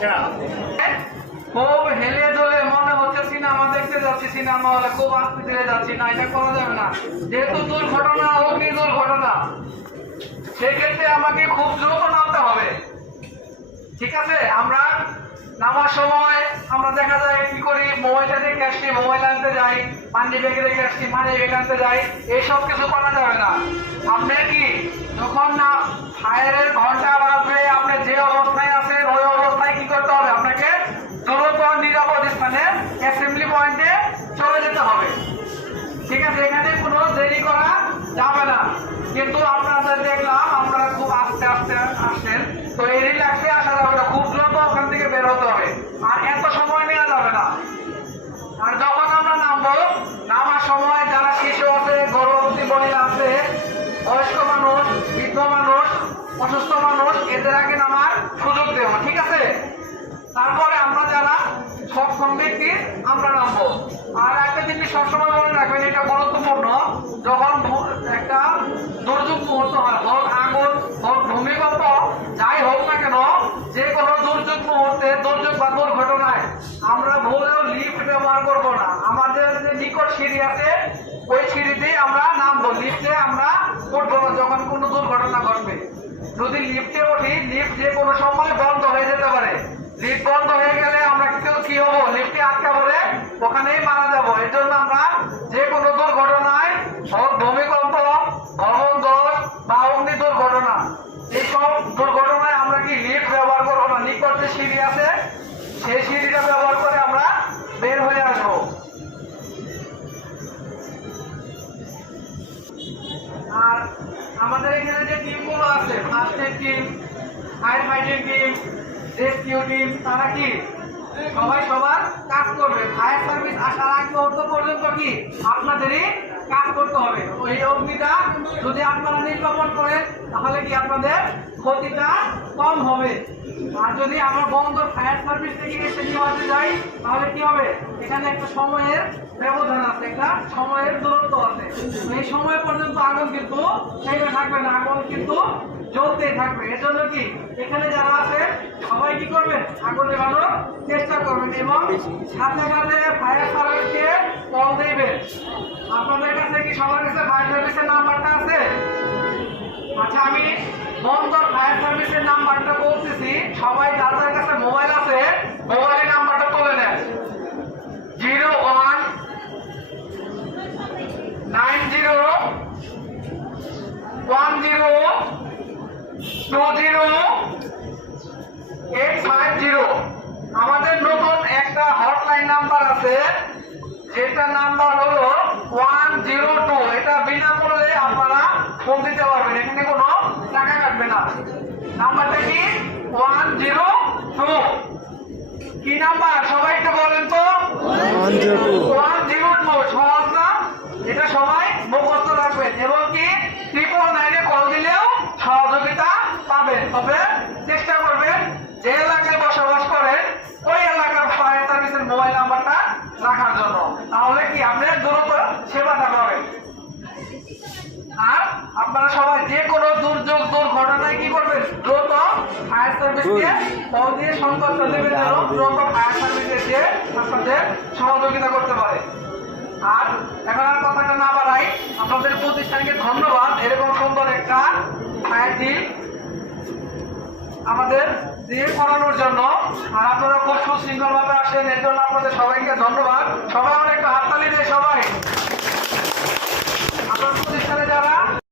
আচ্ছা, খুব হেলে দোলে মনে হচ্ছে সিনেমা দেখতে যাচ্ছি, সিনেমা হলে খুব আস্তে ধীরে যাচ্ছি না, এটা করা যাবে না। যেহেতু দুর্ঘটনা, অগ্নি দুর্ঘটনা, সেক্ষেত্রে আমাকে খুব দ্রুত নামতে হবে। ঠিক আছে, আমরা নামার সময় আমরা দেখা যায় কি করি, মোবাইলটা রেখে আসছি, মোবাইল আনতে যাই, মানি ব্যাগ রেখে আসছি, মানি ব্যাগ আনতে যাই, এইসব কিছু করা যাবে না। আপনি কি যখন না ফায়ারের ঘন্টা বাজবে, আপনি যে অবস্থায় আছেন ওই অবস্থায় কি করতে হবে, আপনাকে দ্রুত নিরাপদ স্থানে অ্যাসেম্বলি পয়েন্টে চলে যেতে হবে। ঠিক আছে, এখানে কোনো দেরি করা যাবে না। কিন্তু আপনাদের দেখলাম আপনারা খুব আস্তে আস্তে আসছেন, তো এই রিল্যাক্সে আসা যাবে না, খুব দ্রুত ওখান থেকে বের হতে হবে, আর এত সময় নেওয়া যাবে না। আর যখন আমরা নামবো, নামার সময় যারা শিশু আছে, গর্ভবতী মহিলা আছে, বয়স্ক মানুষ, বৃদ্ধ মানুষ, অসুস্থ মানুষ, এদের আগে নামার সুযোগ দেব। ঠিক আছে, তারপরে আমরা যারা সক্ষম ব্যক্তি আমরা নামবো। আর একটা জিনিস সবসময় মনে রাখবেন, এটা গুরুত্বপূর্ণ, যখন একটা দুর্যোগ মুহূর্ত হয়, হোক আগুন, হোক ভূমিকম্প, যাই হোক না কেন, যে কোনো দুর্যোগ মুহূর্তে, দুর্যোগ বা দুর্ঘটনায় আমরা ভুলেও লিফট ব্যবহার করব না। আমাদের যে নিকট সিঁড়ি আছে ওই সিঁড়িতেই আমরা নামবো, লিফটে আমরা উঠবো না যখন কোনো দুর্ঘটনা ঘটবে। যদি লিফটে উঠি, লিফট যে কোনো সময় বন্ধ হয়ে যেতে পারে। লিফট বন্ধ হয়ে গেলে আমরা কি হবো, লিফটে আটকা পড়ে ওখানেই মারা যাবো। এর জন্য আমরা যে কোনো দুর্ঘটনায়, হোক ভূমিকম্প, ভবনধস বা অগ্নি দুর্ঘটনা, এইসব দুর্ঘটনায় আমরা কি লিফট ব্যবহার করবো না। নিকট যে সিঁড়ি আছে সেই সিঁড়িটা ব্যবহার করে আমরা বের হয়ে আসবো। আর আমাদের এখানে যে টিমগুলো আছে, first aid team, fire fighting team, rescue team, তারা কি সবাই সবার কাজ করবে। ফায়ার সার্ভিস আসার আগ মুহূর্ত পর্যন্ত কি আপনাদেরই কাজ করতে হবে। ওই অগ্নিটা যদি আপনারা নির্বাপন করেন তাহলে কি আপনাদের ক্ষতিটা কম হবে। আর যদি আমরা বন্ধ ফায়ার সার্ভিস থেকে এসে নিয়ে যাই তাহলে কি হবে, এখানে একটা সময়ের ব্যবধান আছে, একটা সময়ের দূরত্ব আছে। এই সময় পর্যন্ত আগুন কিন্তু থেমে থাকবে না, আগুন কিন্তু জ্বলতেই থাকবে। এর জন্য কি এখানে যারা আছে সবাই কি করবেন, আগুন নেভানোর চেষ্টা করবেন এবং সাথে সাথে ফায়ার সার্ভিসকে কল দেবেন। আপনাদের কাছে কি সবার কাছে ফায়ার সার্ভিসের নাম্বারটা আছে? আচ্ছা, আমি বন্ধ ফায়ার সার্ভিসের নাম্বারটা বলতেছি, সবাই যাদের কাছে মোবাইল আছে মোবাইলের নাম্বারটা তুলে নেন। 0190102850। আমাদের নতুন একটা হটলাইন নাম্বার আছে, যেটা নাম্বার হলো 102। এটা বিনামূল্যে আপনারা ফোন দিতে পারবেন, এখানে কোনো টাকা কাটবে না। নাম্বারটা কি 102। কি নাম্বার সবাই একটু বলেন তো? 102। সহজ না? এটা সবাই মুখস্থ রাখবেন এবং কি 999-এ কল দিলেও সহযোগিতা পাবেন। তবে চেষ্টা করবেন যে এলাকায় বসবাস করেন ওই এলাকার ফায়ার সার্ভিসের মোবাইল নাম্বারটা রাখার জন্য, তাহলে কি আপনি দ্রুত সেবাটা পাবেন। আর আপনারা সবাই যে কোনো দুর্যোগ দুর্ঘটনায় কি করবেন, দ্রুত ফায়ার সার্ভিসকে কল দিয়ে সংবাদ দেবেন যেন দ্রুত ফায়ার সার্ভিস এসে আপনাদের সহযোগিতা করতে পারে। আর এখন আর কথাটা না বাড়াই, আপনাদের প্রতিষ্ঠানকে ধন্যবাদ এরকম সুন্দর একটা ফায়ার টিম আমাদের দিয়ে করানোর জন্য। আর আপনারা খুব সুশৃঙ্খল ভাবে আসেন, এর জন্য আপনাদের সবাইকে ধন্যবাদ।